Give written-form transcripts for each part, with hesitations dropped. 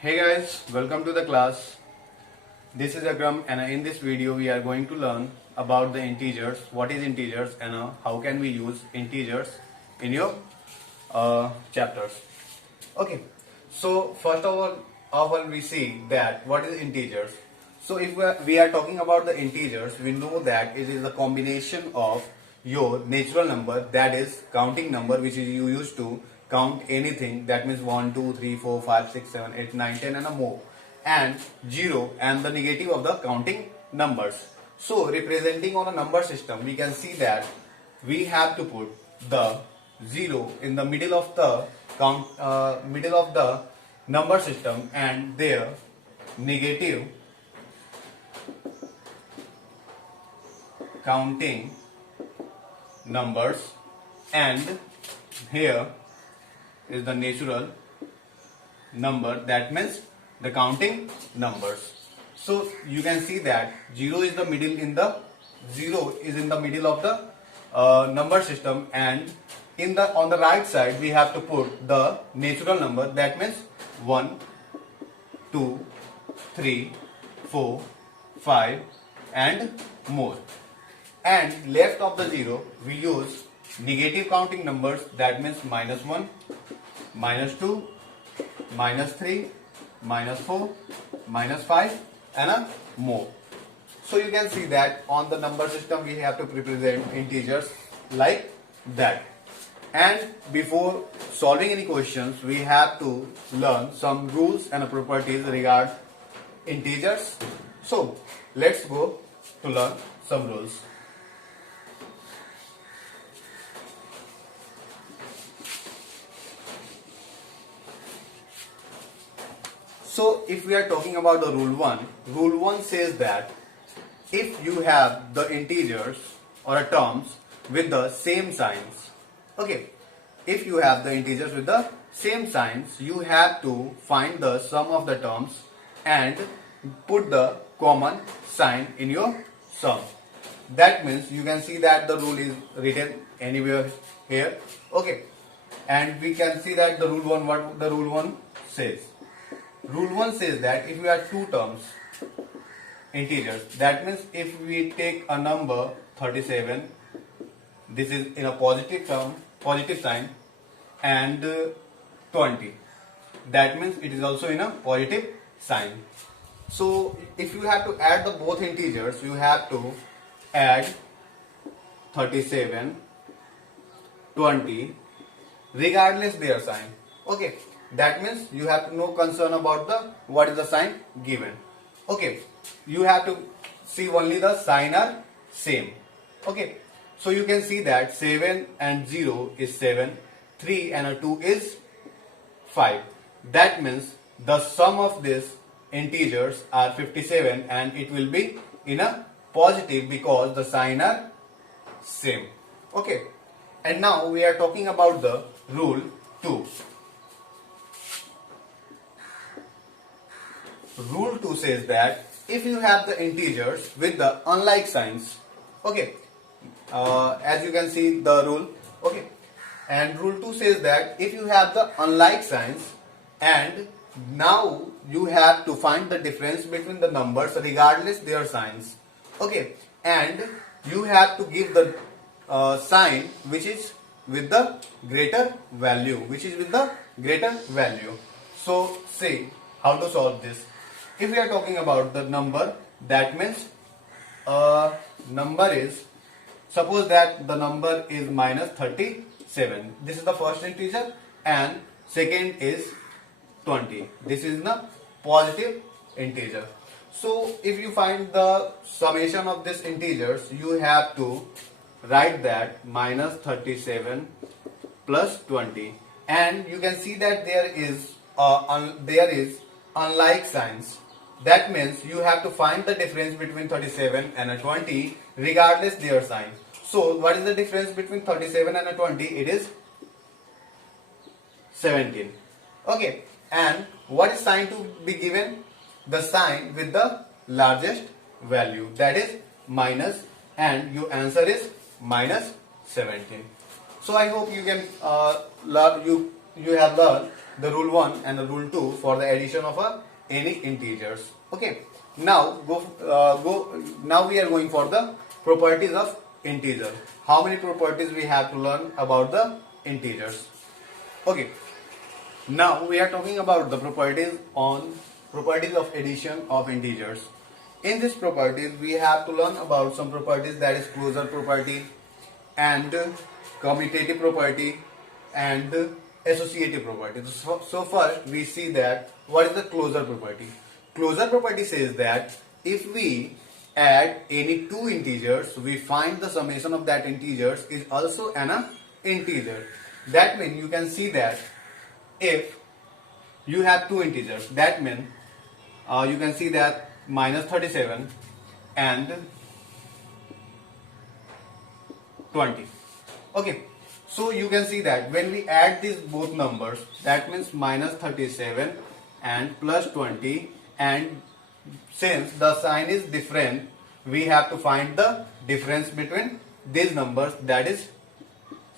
Hey guys, welcome to the class. This is Akram and in this video we are going to learn about the integers, what is integers and how can we use integers in your chapters. Okay, so first of all we see that what is integers. So if we are talking about the integers, we know that it is a combination of your natural number, that is counting number, which is you use to count anything, that means 1 2 3 4 5 6 7 8 9 10 and a more, and 0 and the negative of the counting numbers. So representing on a number system, we can see that we have to put the 0 in the middle of the middle of the number system and their negative counting numbers, and here is the natural number, that means the counting numbers. So you can see that 0 is in the middle of the number system, and on the right side we have to put the natural number, that means 1 2 3 4 5 and more, and left of the 0 we use negative counting numbers, that means -1 -2 -3 -4 -5 and a more. So you can see that on the number system we have to represent integers like that. And before solving any questions, we have to learn some rules and properties regarding integers. So let's go to learn some rules. So if we are talking about the rule 1 says that if you have the integers or terms with the same signs, okay, if you have the integers with the same signs, you have to find the sum of the terms and put the common sign in your sum. That means you can see that the rule is written anywhere here, okay, and we can see that the rule 1, what the rule 1 says. Rule 1 says that if we have two terms, integers, that means if we take a number 37, this is in a positive term, positive sign, and 20, that means it is also in a positive sign. So if you have to add the both integers, you have to add 37, 20, regardless their sign, okay. That means you have no concern about what is the sign given. Okay, you have to see only the sign are same. Okay, so you can see that 7 and 0 is 7, 3 and a 2 is 5. That means the sum of these integers are 57 and it will be in a positive because the sign are same. Okay, and now we are talking about the rule 2. Rule 2 says that if you have the integers with the unlike signs, okay, as you can see the rule, okay, and rule 2 says that if you have the unlike signs, and now you have to find the difference between the numbers regardless their signs, okay, and you have to give the sign which is with the greater value, So see how to solve this. If we are talking about the number, that means number is, suppose that the number is -37. This is the first integer and second is 20. This is the positive integer. So if you find the summation of these integers, you have to write that -37 plus 20, and you can see that there is unlike signs. That means you have to find the difference between 37 and a 20 regardless their sign. So what is the difference between 37 and a 20? It is 17. Okay, and what is sign to be given? The sign with the largest value, that is minus, and your answer is -17. So I hope you can you have learned the rule 1 and the rule 2 for the addition of any integers. Okay. Now now we are going for the properties of integer. How many properties we have to learn about the integers? Okay. Now we are talking about the properties of addition of integers. In this properties we have to learn about some properties, that is closure property and commutative property and associative property. So first we see that what is the closure property. Closure property says that if we add any two integers, we find the summation of that integers is also an integer. That means you can see that if you have two integers, that means you can see that minus 37 and 20. Okay, so you can see that when we add these both numbers, that means minus 37 and plus 20, and since the sign is different, we have to find the difference between these numbers, that is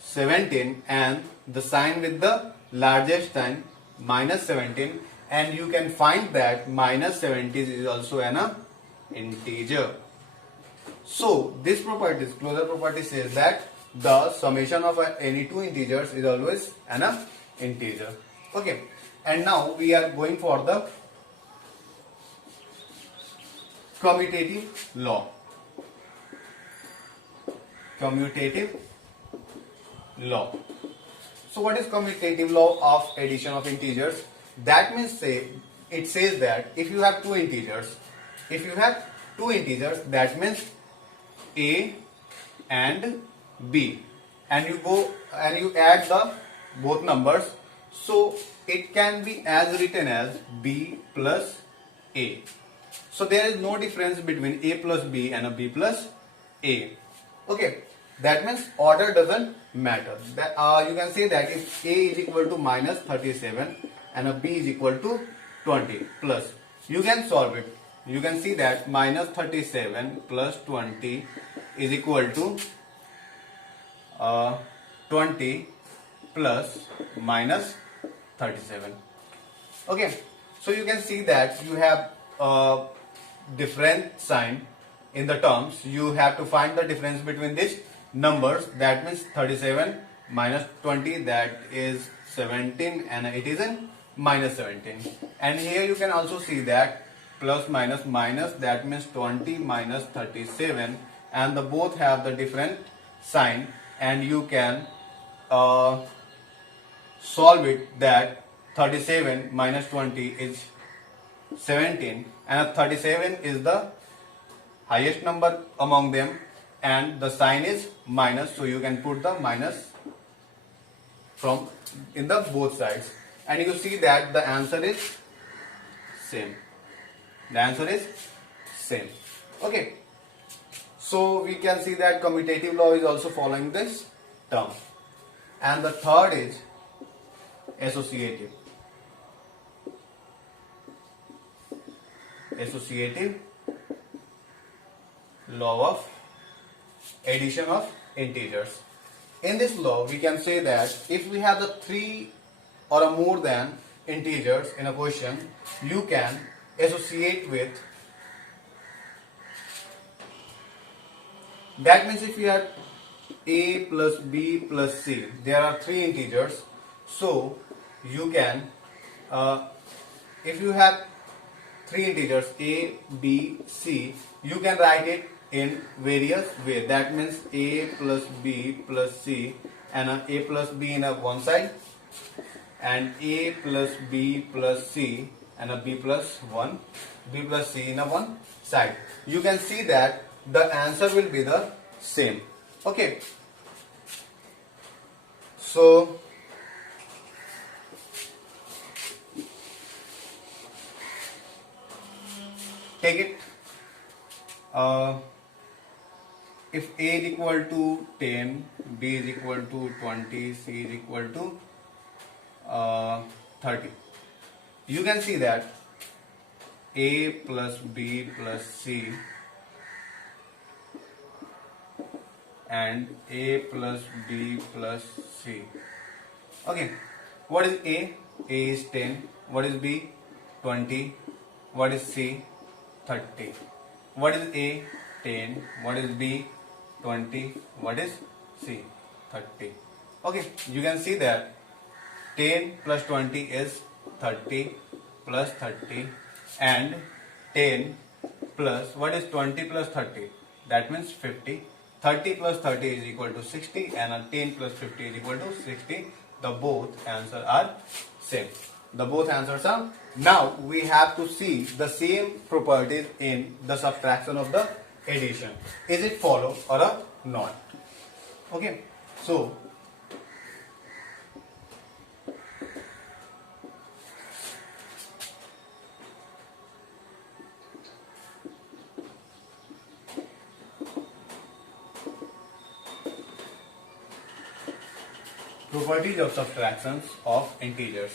17 and the sign with the largest sign minus 17, and you can find that minus 70 is also an integer. So this property, closure property, says that the summation of any two integers is always an integer. Okay, and now we are going for the commutative law. Commutative law. So what is commutative law of addition of integers? That means it says that if you have two integers, that means a and b, and you add the both numbers, so it can be as written as b plus a. So there is no difference between a plus b and a b plus a. Okay, that means order doesn't matter. That you can say that if a is equal to minus 37 and a b is equal to 20 plus, you can solve it. You can see that minus 37 plus 20 is equal to 20 plus minus 37. Okay, so you can see that you have different sign in the terms. You have to find the difference between these numbers. That means 37 minus 20, that is 17, and it is in minus 17. And here you can also see that plus minus minus, that means 20 minus 37, and the both have the different sign, and you can solve it that 37 minus 20 is 17, and 37 is the highest number among them, and the sign is minus, so you can put the minus from in the both sides, and you see that the answer is same. The answer is same. Okay, so we can see that commutative law is also following this term. And the third is associative. Associative law of addition of integers. In this law, we can say that if we have the three or a more than integers in a question, you can associate with. That means if you have a plus b plus c, there are three integers, so you can if you have three integers a, b, c, you can write it in various ways. That means a plus b plus c, and a plus b in a one side, and a plus b plus c, and a b plus c in a one side. You can see that the answer will be the same. Okay, so take it, if a is equal to 10, b is equal to 20, c is equal to 30, you can see that a plus b plus c and a plus b plus c. Okay, what is a? A is 10. What is B? 20. What is C? 30. What is A? 10. What is B? 20. What is C? 30. Okay, you can see that 10 plus 20 is 30 plus 30, and 10 plus, what is 20 plus 30? That means 50. 30 plus 30 is equal to 60, and 10 plus 50 is equal to 60. The both answers are same. The both answers are. Now we have to see the same properties in the subtraction of the addition. Is it follow or a not? Okay, so properties of subtractions of integers.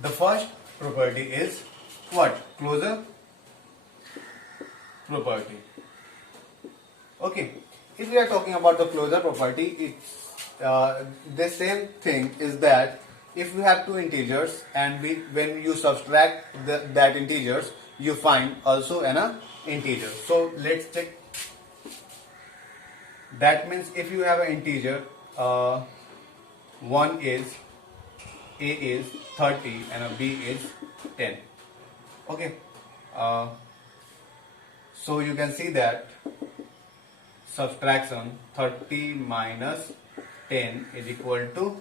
The first property is what? Closure property. Okay, if we are talking about the closure property, it's the same thing is that if we have two integers and when you subtract that integers, you find also an integer. So let's check. That means if you have an integer, one is A is 30 and a B is 10. Okay, so you can see that subtraction 30 minus 10 is equal to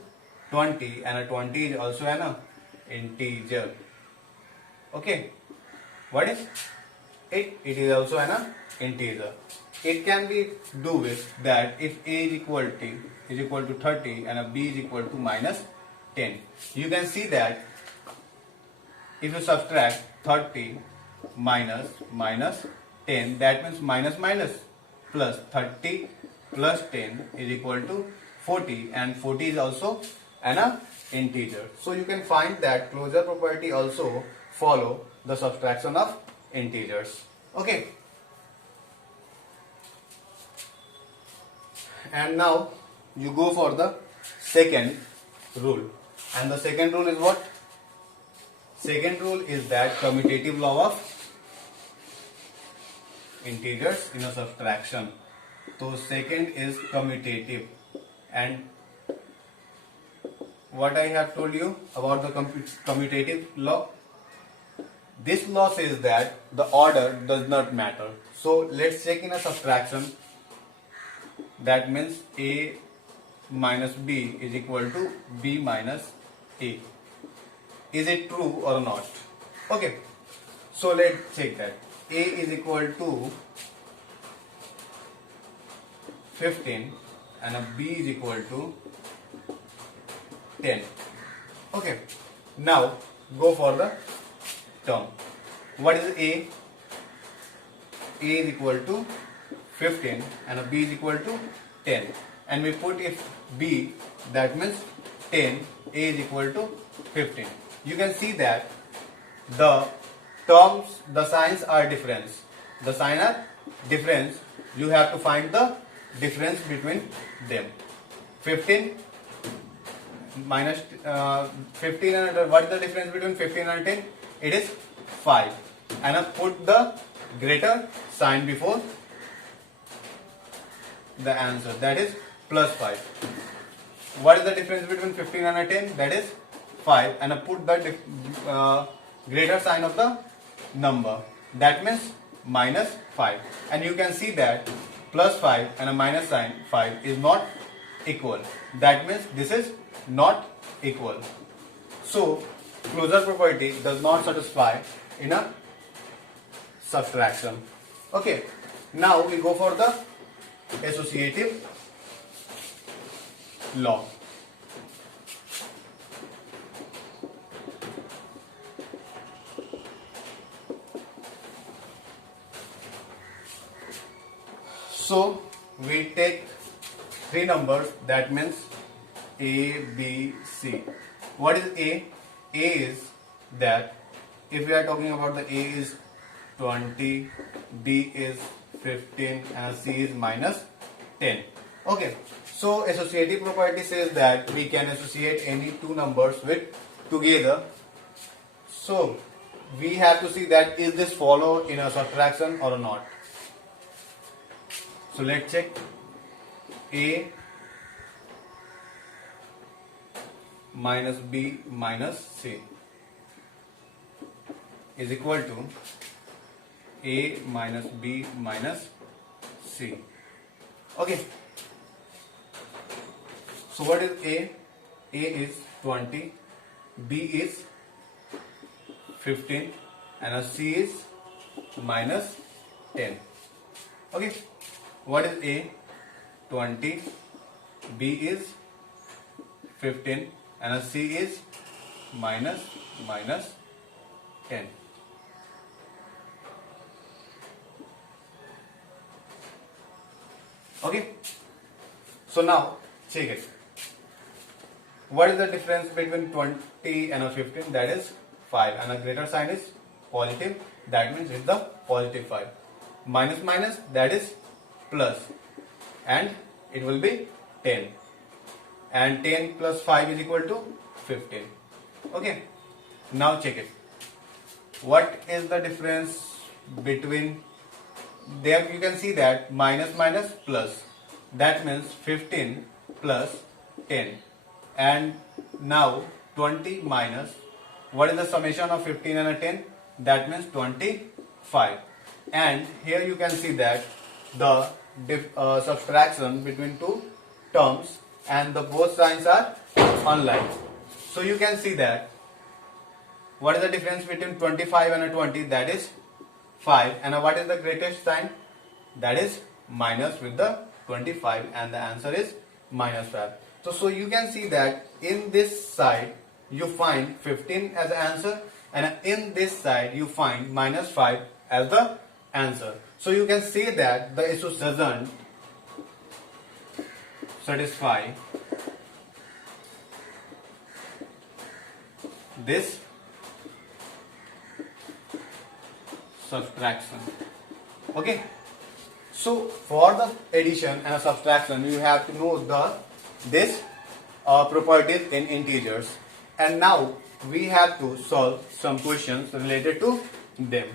20, and a 20 is also an integer. Okay, what is it? It is also an integer. It can be do with that if A is equal to 30 and a B is equal to minus 10. You can see that if you subtract 30 minus 10, that means minus plus 30 plus 10 is equal to 40, and 40 is also an integer. So you can find that closure property also follow the subtraction of integers. Okay. And now you go for the second rule, and the second rule is what? Second rule is that commutative law of integers in a subtraction. So second is commutative, and what I have told you about the commutative law, this law says that the order does not matter. So let's check in a subtraction. That means A minus B is equal to B minus A. Is it true or not? Okay, so let's check that. A is equal to 15 and a B is equal to 10. Okay, now go for the term. What is A? A is equal to 15 and a B is equal to 10, and we put if B, that means 10, A is equal to 15. You can see that the terms, the signs are different. The sign are different. You have to find the difference between them. 15 minus 15 and what is the difference between 15 and 10? It is 5, and I put the greater sign before the answer, that is plus 5. What is the difference between 15 and 10? That is 5, and I put the greater sign of the number, that means minus 5, and you can see that plus 5 and a minus sign 5 is not equal. That means this is not equal. So closure property does not satisfy in a subtraction. Okay, now we go for the associative law. So we take three numbers, that means A, B, C. What is A? A is that if we are talking about the A is 20, B is 15 and C is minus 10. Okay, so associative property says that we can associate any two numbers with together. So we have to see that is this follow in a subtraction or not. So let's check. A minus B minus C is equal to A minus B minus C. Okay. So what is A? A is 20, B is 15 and a C is minus 10. Okay. What is A? 20, B is 15 and a C is minus 10. Okay. So now check it. What is the difference between 20 and a 15? That is 5, and a greater sign is positive. That means it's the positive 5. Minus minus, that is plus, and it will be 10. And 10 plus 5 is equal to 15. Okay. Now check it. What is the difference between, there you can see that minus minus plus, that means 15 plus 10, and now 20 minus, what is the summation of 15 and a 10? That means 25. And here you can see that the subtraction between two terms and the both signs are unlike. So you can see that what is the difference between 25 and a 20? That is 5. And what is the greatest sign? That is minus with the 25, and the answer is minus 5. So you can see that in this side you find 15 as the answer, and in this side you find minus 5 as the answer. So you can say that the issue doesn't satisfy this subtraction. Okay. So for the addition and subtraction, you have to know this properties in integers. And now we have to solve some questions related to them.